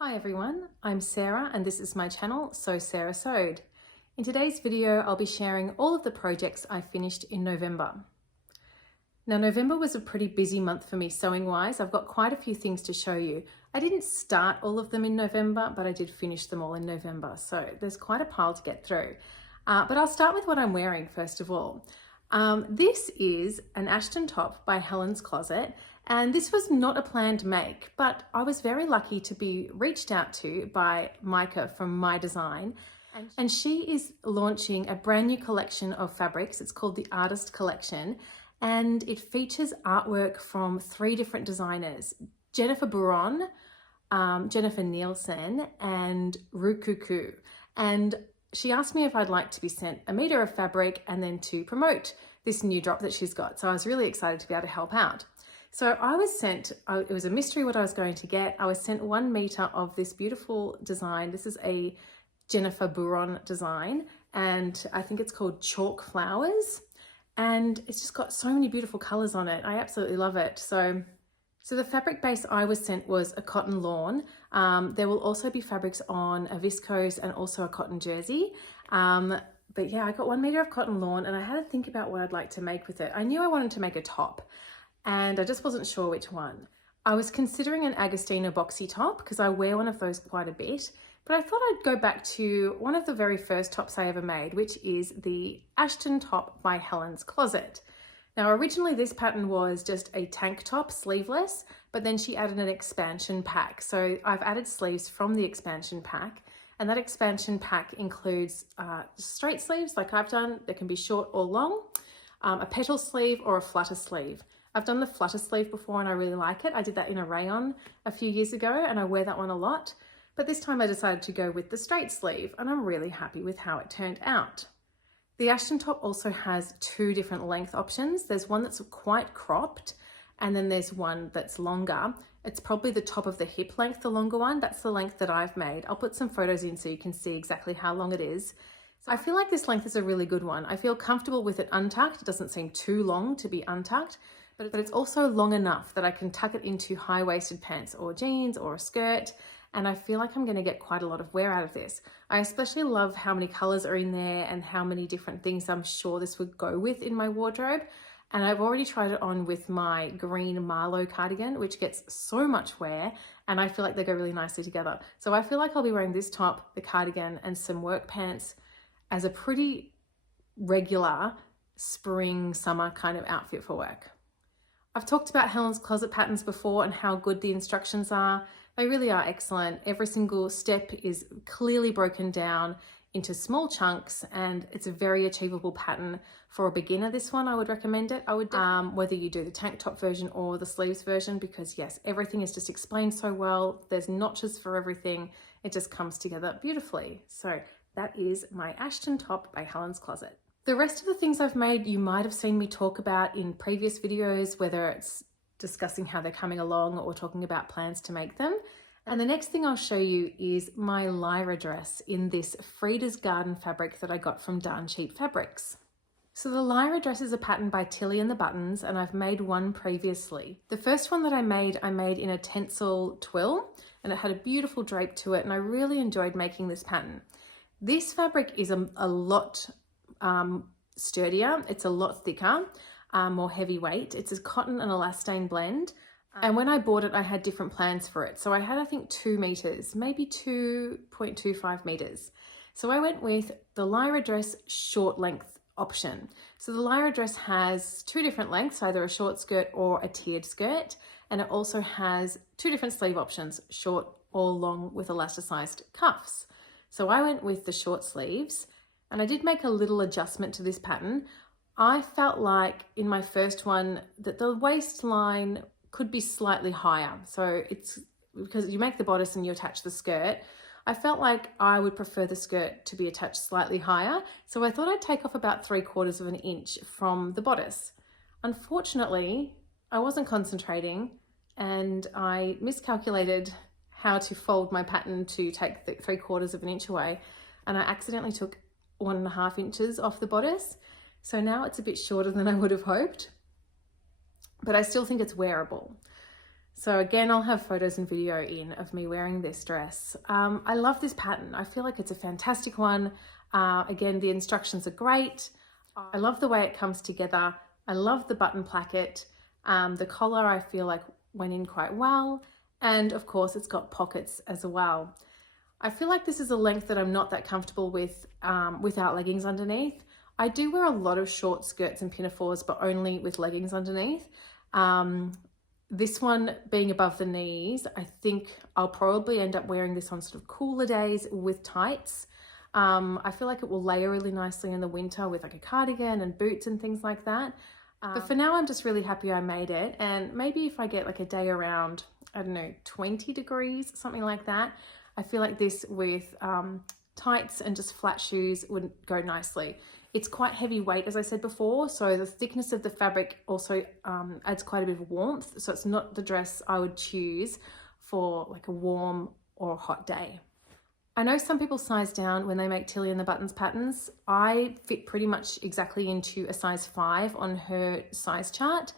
Hi everyone, I'm Sarah and this is my channel, So Sarah Sewed. In today's video, I'll be sharing all of the projects I finished in November. Now, November was a pretty busy month for me sewing wise. I've got quite a few things to show you. I didn't start all of them in November, but I did finish them all in November. So there's quite a pile to get through. But I'll start with what I'm wearing first of all. This is an Ashton top by Helen's Closet, and this was not a planned make, but I was very lucky to be reached out to by Micah from My Design, and she is launching a brand new collection of fabrics. It's called the Artist Collection, and it features artwork from 3 different designers: Jennifer Buron, Jennifer Nielsen, and Rukuku. And she asked me if I'd like to be sent a meter of fabric and then to promote this new drop that she's got. So I was really excited to be able to help out. So I was sent, it was a mystery what I was going to get. I was sent 1 meter of this beautiful design. This is a Jennifer Buron design, and I think it's called Chalk Flowers. And it's just got so many beautiful colors on it. I absolutely love it. So the fabric base I was sent was a cotton lawn. There will also be fabrics on a viscose and also a cotton jersey. But yeah, I got 1 meter of cotton lawn and I had to think about what I'd like to make with it. I knew I wanted to make a top and I just wasn't sure which one. I was considering an Agostino boxy top because I wear one of those quite a bit, but I thought I'd go back to one of the very first tops I ever made, which is the Ashton top by Helen's Closet. Now, originally this pattern was just a tank top, sleeveless, but then she added an expansion pack. So I've added sleeves from the expansion pack, and that expansion pack includes straight sleeves like I've done. They can be short or long, a petal sleeve or a flutter sleeve. I've done the flutter sleeve before and I really like it. I did that in a rayon a few years ago and I wear that one a lot, but this time I decided to go with the straight sleeve and I'm really happy with how it turned out. The Ashton top also has 2 different length options. There's one that's quite cropped and then there's one that's longer. It's probably the top of the hip length, the longer one. That's the length that I've made. I'll put some photos in so you can see exactly how long it is. So I feel like this length is a really good one. I feel comfortable with it untucked. It doesn't seem too long to be untucked, but it's also long enough that I can tuck it into high-waisted pants or jeans or a skirt. And I feel like I'm going to get quite a lot of wear out of this. I especially love how many colors are in there and how many different things I'm sure this would go with in my wardrobe. And I've already tried it on with my green Marlowe cardigan, which gets so much wear, and I feel like they go really nicely together. So I feel like I'll be wearing this top, the cardigan, and some work pants as a pretty regular spring, summer kind of outfit for work. I've talked about Helen's Closet patterns before and how good the instructions are. They really are excellent. Every single step is clearly broken down into small chunks and it's a very achievable pattern for a beginner. This one, I would recommend it. I would, whether you do the tank top version or the sleeves version, because yes, everything is just explained so well. There's notches for everything. It just comes together beautifully. So that is my Ashton top by Helen's Closet. The rest of the things I've made, you might have seen me talk about in previous videos, whether it's discussing how they're coming along or talking about plans to make them. And the next thing I'll show you is my Lyra dress in this Frida's Garden fabric that I got from Darn Cheap Fabrics. So the Lyra dress is a pattern by Tilly and the Buttons, and I've made one previously. The first one that I made in a tencel twill, and it had a beautiful drape to it, and I really enjoyed making this pattern. This fabric is a lot sturdier, it's a lot thicker, more heavyweight. It's a cotton and elastane blend. And when I bought it, I had different plans for it. So I had, I think, 2 meters, maybe 2.25 meters. So I went with the Lyra dress short length option. So the Lyra dress has 2 different lengths, either a short skirt or a tiered skirt. And it also has 2 different sleeve options, short or long with elasticized cuffs. So I went with the short sleeves, and I did make a little adjustment to this pattern. I felt like in my first one that the waistline could be slightly higher. So it's because you make the bodice and you attach the skirt. I felt like I would prefer the skirt to be attached slightly higher. So I thought I'd take off about 3/4 of an inch from the bodice. Unfortunately, I wasn't concentrating and I miscalculated how to fold my pattern to take the 3/4 of an inch away. And I accidentally took 1.5 inches off the bodice. So now it's a bit shorter than I would have hoped, but I still think it's wearable. So again, I'll have photos and video in of me wearing this dress. I love this pattern. I feel like it's a fantastic one. Again, the instructions are great. I love the way it comes together. I love the button placket. The collar I feel like went in quite well. And of course it's got pockets as well. I feel like this is a length that I'm not that comfortable with without leggings underneath. I do wear a lot of short skirts and pinafores, but only with leggings underneath. This one being above the knees, I think I'll probably end up wearing this on sort of cooler days with tights. I feel like it will layer really nicely in the winter with like a cardigan and boots and things like that. But for now, I'm just really happy I made it. And maybe if I get like a day around, I don't know, 20 degrees, something like that, I feel like this with tights and just flat shoes would go nicely. It's quite heavy weight, as I said before, so the thickness of the fabric also adds quite a bit of warmth. So it's not the dress I would choose for like a warm or hot day. I know some people size down when they make Tilly and the Buttons patterns. I fit pretty much exactly into a size 5 on her size chart,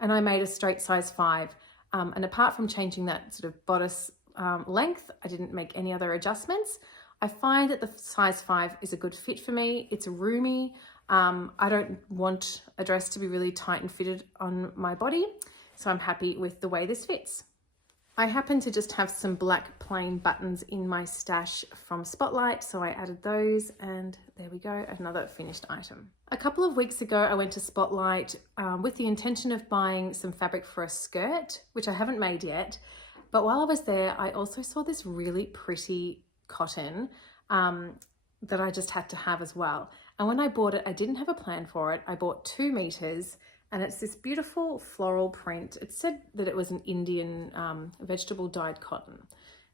and I made a straight size 5. And apart from changing that sort of bodice length, I didn't make any other adjustments. I find that the size 5 is a good fit for me. It's roomy. I don't want a dress to be really tight and fitted on my body, so I'm happy with the way this fits. I happen to just have some black plain buttons in my stash from Spotlight, so I added those, and there we go, another finished item. A couple of weeks ago, I went to Spotlight with the intention of buying some fabric for a skirt, which I haven't made yet. But while I was there, I also saw this really pretty cotton that I just had to have as well. And when I bought it, I didn't have a plan for it. I bought 2 meters, and it's this beautiful floral print. It said that it was an Indian vegetable dyed cotton.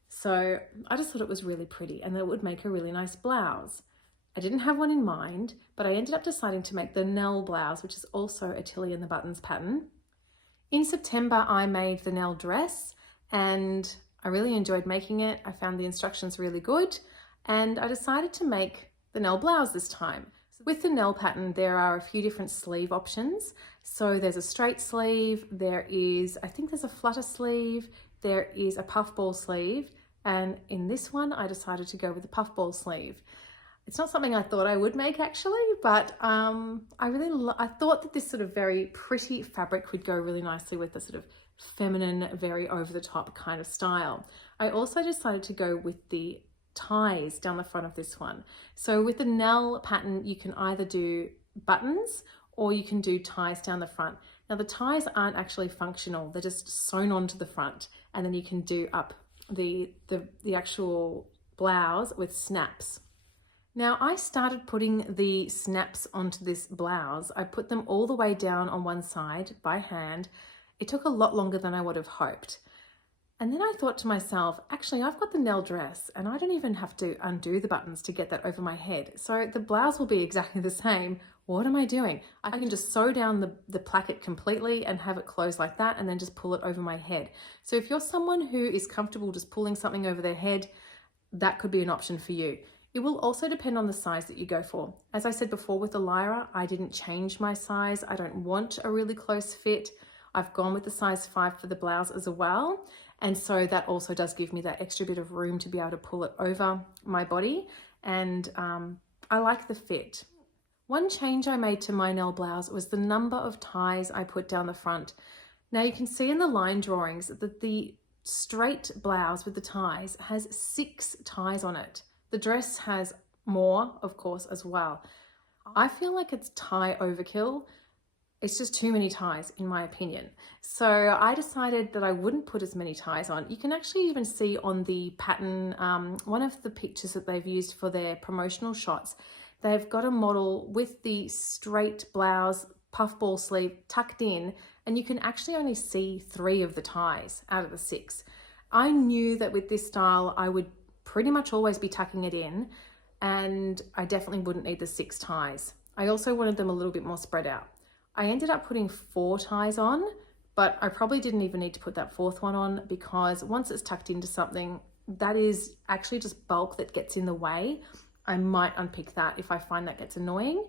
So I just thought it was really pretty and that it would make a really nice blouse. I didn't have one in mind, but I ended up deciding to make the Nell Blouse, which is also a Tilly and the Buttons pattern. In September, I made the Nell Dress, and I really enjoyed making it. I found the instructions really good, and I decided to make the Nell Blouse this time. With the Nell pattern, there are a few different sleeve options. So there's a straight sleeve, I think there's a flutter sleeve, there is a puffball sleeve, and in this one, I decided to go with the puffball sleeve. It's not something I thought I would make actually, but I thought that this sort of very pretty fabric would go really nicely with the sort of feminine, very over the top kind of style. I also decided to go with the ties down the front of this one. So with the Nell pattern, you can either do buttons or you can do ties down the front. Now the ties aren't actually functional, they're just sewn onto the front, and then you can do up the actual blouse with snaps. Now I started putting the snaps onto this blouse. I put them all the way down on one side by hand. It took a lot longer than I would have hoped. And then I thought to myself, actually, I've got the Nell dress and I don't even have to undo the buttons to get that over my head. So the blouse will be exactly the same. What am I doing? I can just sew down the placket completely and have it closed like that and then just pull it over my head. So if you're someone who is comfortable just pulling something over their head, that could be an option for you. It will also depend on the size that you go for. As I said before with the Lyra, I didn't change my size. I don't want a really close fit. I've gone with the size 5 for the blouse as well. And so that also does give me that extra bit of room to be able to pull it over my body. And I like the fit. One change I made to my Nell blouse was the number of ties I put down the front. Now you can see in the line drawings that the straight blouse with the ties has 6 ties on it. The dress has more, of course, as well. I feel like it's tie overkill. It's just too many ties, in my opinion. So I decided that I wouldn't put as many ties on. You can actually even see on the pattern, one of the pictures that they've used for their promotional shots, they've got a model with the straight blouse, puffball sleeve tucked in, and you can actually only see 3 of the ties out of the 6. I knew that with this style, I would pretty much always be tucking it in, and I definitely wouldn't need the 6 ties. I also wanted them a little bit more spread out. I ended up putting 4 ties on, but I probably didn't even need to put that 4th one on, because once it's tucked into something, that is actually just bulk that gets in the way. I might unpick that if I find that gets annoying.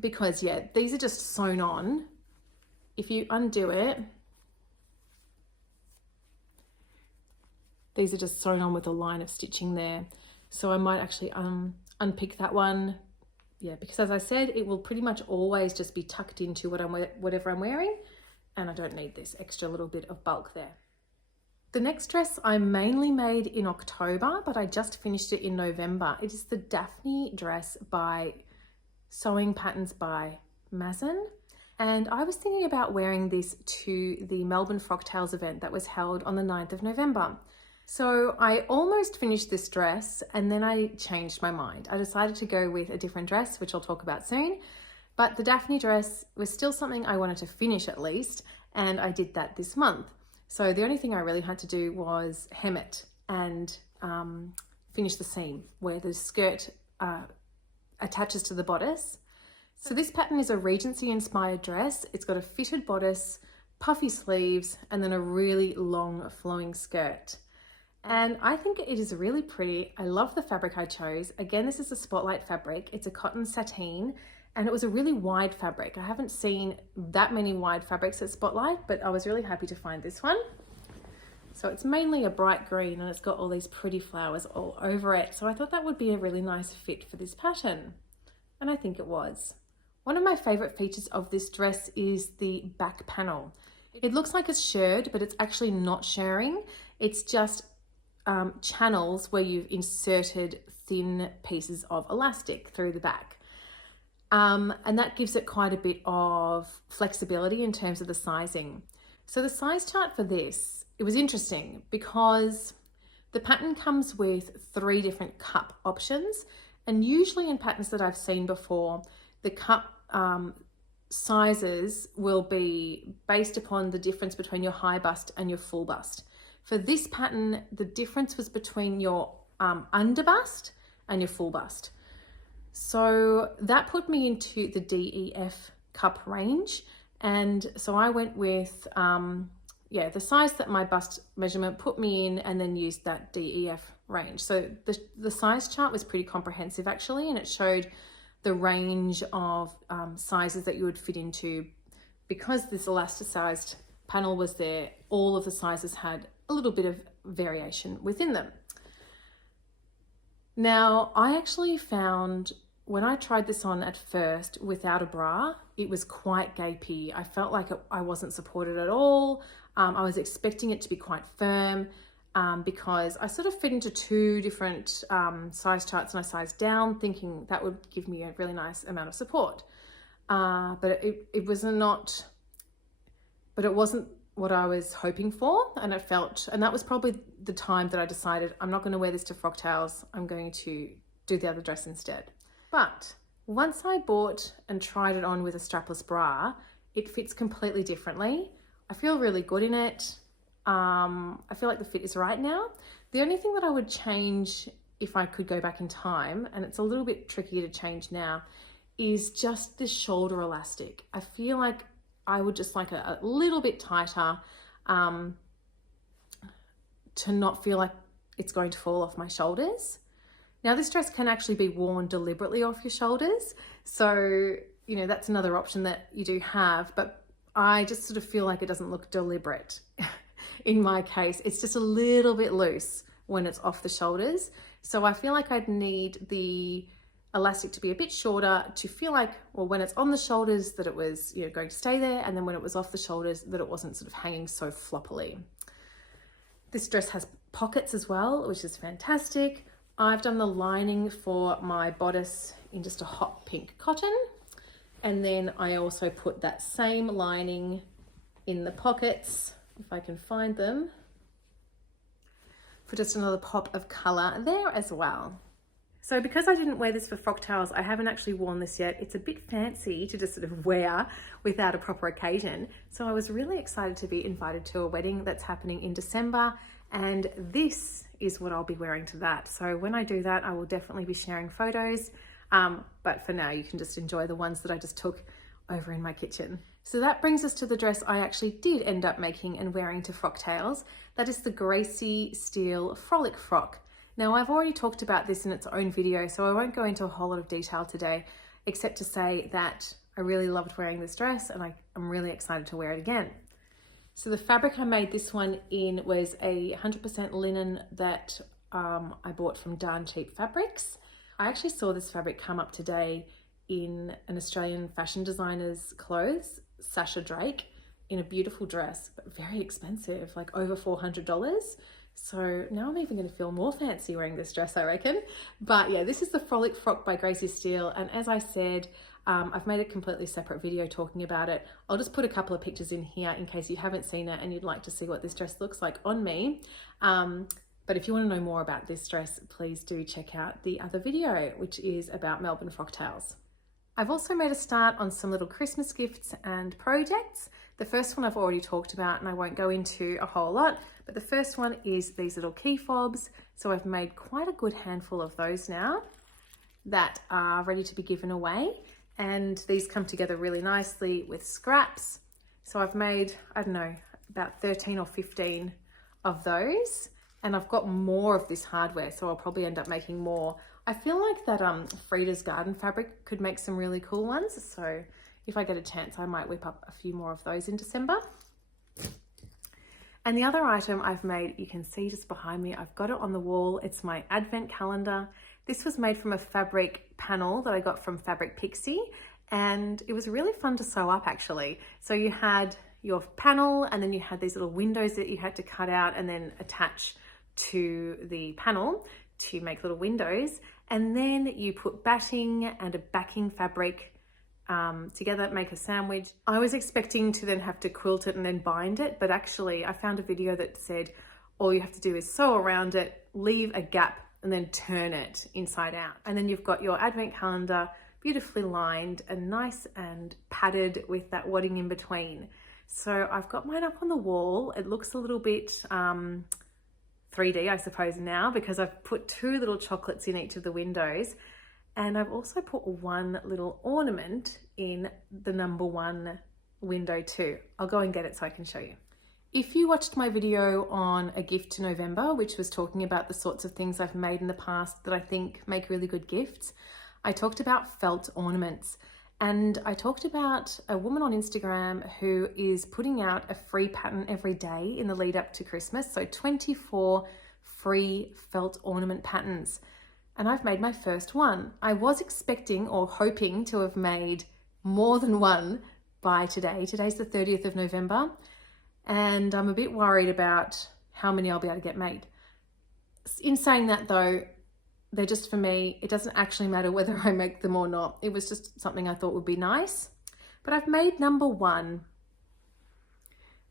Because yeah, these are just sewn on. If you undo it, These are just sewn on with a line of stitching there. So I might actually unpick that one. Yeah, because as I said, it will pretty much always just be tucked into whatever I'm wearing, and I don't need this extra little bit of bulk there. The next dress I mainly made in October, but I just finished it in November. It is the Daphne dress by Sewing Patterns by Mazin. And I was thinking about wearing this to the Melbourne Frocktails event that was held on the 9th of November. So I almost finished this dress and then I changed my mind. I decided to go with a different dress, which I'll talk about soon. But the Daphne dress was still something I wanted to finish at least, and I did that this month. So the only thing I really had to do was hem it and finish the seam where the skirt attaches to the bodice. So this pattern is a Regency inspired dress. It's got a fitted bodice, puffy sleeves, and then a really long flowing skirt. And I think it is really pretty. I love the fabric I chose. Again, this is a Spotlight fabric. It's a cotton sateen, and it was a really wide fabric. I haven't seen that many wide fabrics at Spotlight, but I was really happy to find this one. So it's mainly a bright green and it's got all these pretty flowers all over it. So I thought that would be a really nice fit for this pattern. And I think it was. One of my favorite features of this dress is the back panel. It looks like it's shirred, but it's actually not shirring. It's just channels where you've inserted thin pieces of elastic through the back. And that gives it quite a bit of flexibility in terms of the sizing. So the size chart for this, it was interesting because the pattern comes with 3 different cup options. And usually in patterns that I've seen before, the cup sizes will be based upon the difference between your high bust and your full bust. For this pattern, the difference was between your under bust and your full bust. So that put me into the DEF cup range. And so I went with, the size that my bust measurement put me in, and then used that DEF range. So the size chart was pretty comprehensive actually, and it showed the range of sizes that you would fit into. Because this elasticized panel was there, all of the sizes had a little bit of variation within them. Now, I actually found when I tried this on at first without a bra, it was quite gapey. I felt like I wasn't supported at all. I was expecting it to be quite firm because I sort of fit into 2 different size charts, and I sized down thinking that would give me a really nice amount of support. But it wasn't what I was hoping for, and that was probably the time that I decided I'm not going to wear this to Frocktails. I'm going to do the other dress instead. But once I bought and tried it on with a strapless bra, it fits completely differently. I feel really good in it. I feel like the fit is right now. The only thing that I would change if I could go back in time, and it's a little bit tricky to change now, is just this shoulder elastic. I feel like I would just like a little bit tighter to not feel like it's going to fall off my shoulders. Now this dress can actually be worn deliberately off your shoulders. So, that's another option that you do have, but I just sort of feel like it doesn't look deliberate. In my case, it's just a little bit loose when it's off the shoulders. So I feel like I'd need the elastic to be a bit shorter to feel like, well, when it's on the shoulders that it was going to stay there, and then when it was off the shoulders that it wasn't sort of hanging so floppily. This dress has pockets as well, which is fantastic. I've done the lining for my bodice in just a hot pink cotton, and then I also put that same lining in the pockets, if I can find them, for just another pop of colour there as well. So because I didn't wear this for Frocktails, I haven't actually worn this yet. It's a bit fancy to just sort of wear without a proper occasion. So I was really excited to be invited to a wedding that's happening in December, and this is what I'll be wearing to that. So when I do that, I will definitely be sharing photos. But for now, you can just enjoy the ones that I just took over in my kitchen. So that brings us to the dress I actually did end up making and wearing to Frocktails. That is the Gracie Steel Frolic Frock. Now, I've already talked about this in its own video, so I won't go into a whole lot of detail today, except to say that I really loved wearing this dress and I'm really excited to wear it again. So the fabric I made this one in was a 100% linen that I bought from Darn Cheap Fabrics. I actually saw this fabric come up today in an Australian fashion designer's clothes, Sasha Drake, in a beautiful dress, but very expensive, like over $400. So now I'm even going to feel more fancy wearing this dress, I reckon. But yeah, this is the Frolic Frock by Gracie Steele. And as I said, I've made a completely separate video talking about it. I'll just put a couple of pictures in here in case you haven't seen it and you'd like to see what this dress looks like on me. But if you want to know more about this dress, please do check out the other video, which is about Melbourne frocktails. I've also made a start on some little Christmas gifts and projects. The first one I've already talked about and I won't go into a whole lot, but the first one is these little key fobs. So I've made quite a good handful of those now that are ready to be given away. And these come together really nicely with scraps. So I've made, I don't know, about 13 or 15 of those. And I've got more of this hardware, so I'll probably end up making more. I feel like that Frida's Garden fabric could make some really cool ones. So if I get a chance, I might whip up a few more of those in December. And the other item I've made, you can see just behind me, I've got it on the wall. It's my advent calendar. This was made from a fabric panel that I got from Fabric Pixie, and it was really fun to sew up actually. So you had your panel and then you had these little windows that you had to cut out and then attach to the panel to make little windows. And then you put batting and a backing fabric together, make a sandwich. I was expecting to then have to quilt it and then bind it, but actually I found a video that said all you have to do is sew around it, leave a gap, and then turn it inside out. And then you've got your advent calendar beautifully lined and nice and padded with that wadding in between. So I've got mine up on the wall. It looks a little bit 3D, I suppose now, because I've put two little chocolates in each of the windows. And I've also put one little ornament in the number 1 window too. I'll go and get it so I can show you. If you watched my video on a gift to November, which was talking about the sorts of things I've made in the past that I think make really good gifts, I talked about felt ornaments. And I talked about a woman on Instagram who is putting out a free pattern every day in the lead up to Christmas. So 24 free felt ornament patterns. And I've made my first one. I was expecting or hoping to have made more than one by today. Today's the 30th of November. And I'm a bit worried about how many I'll be able to get made. In saying that though, they're just for me. It doesn't actually matter whether I make them or not. It was just something I thought would be nice. But I've made number 1.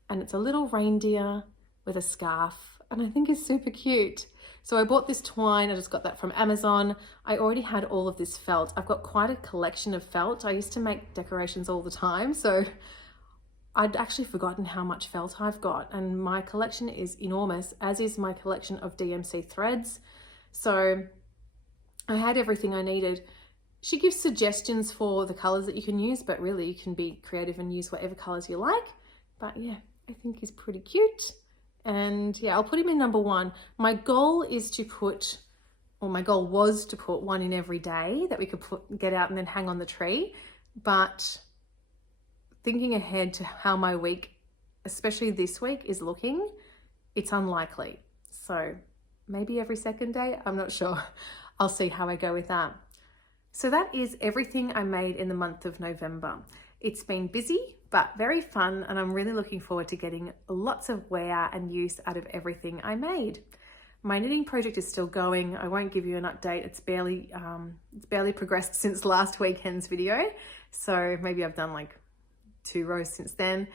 And it's a little reindeer with a scarf. And I think it's super cute. So I bought this twine. I just got that from Amazon. I already had all of this felt. I've got quite a collection of felt. I used to make decorations all the time. So I'd actually forgotten how much felt I've got. And my collection is enormous, as is my collection of DMC threads. So I had everything I needed. She gives suggestions for the colors that you can use, but really you can be creative and use whatever colors you like. But yeah, I think he's pretty cute. And yeah, I'll put him in number 1. My goal is to put, or my goal was to put one in every day that we could get out and then hang on the tree. But thinking ahead to how my week, especially this week, is looking, it's unlikely. So maybe every second day, I'm not sure. I'll see how I go with that. So that is everything I made in the month of November. It's been busy, but very fun, and I'm really looking forward to getting lots of wear and use out of everything I made. My knitting project is still going. I won't give you an update. It's barely progressed since last weekend's video. So maybe I've done like 2 rows since then.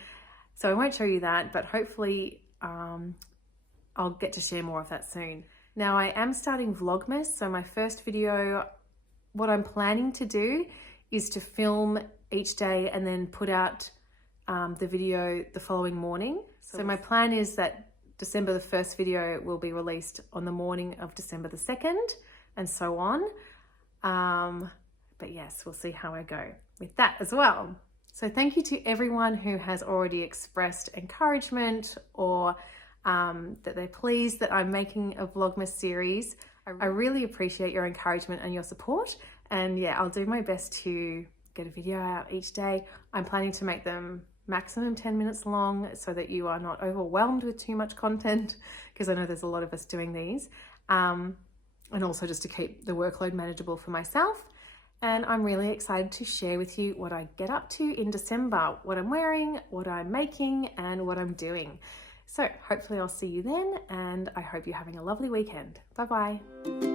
So I won't show you that, but hopefully I'll get to share more of that soon. Now I am starting Vlogmas. So my first video, what I'm planning to do is to film each day and then put out the video the following morning. So my plan is that December the 1st video will be released on the morning of December the 2nd and so on. But yes, we'll see how I go with that as well. So thank you to everyone who has already expressed encouragement or that they're pleased that I'm making a Vlogmas series. I really appreciate your encouragement and your support. And yeah, I'll do my best to get a video out each day. I'm planning to make them maximum 10 minutes long so that you are not overwhelmed with too much content, because I know there's a lot of us doing these, and also just to keep the workload manageable for myself. And I'm really excited to share with you what I get up to in December, what I'm wearing, what I'm making, and what I'm doing. So hopefully I'll see you then, and I hope you're having a lovely weekend. Bye bye.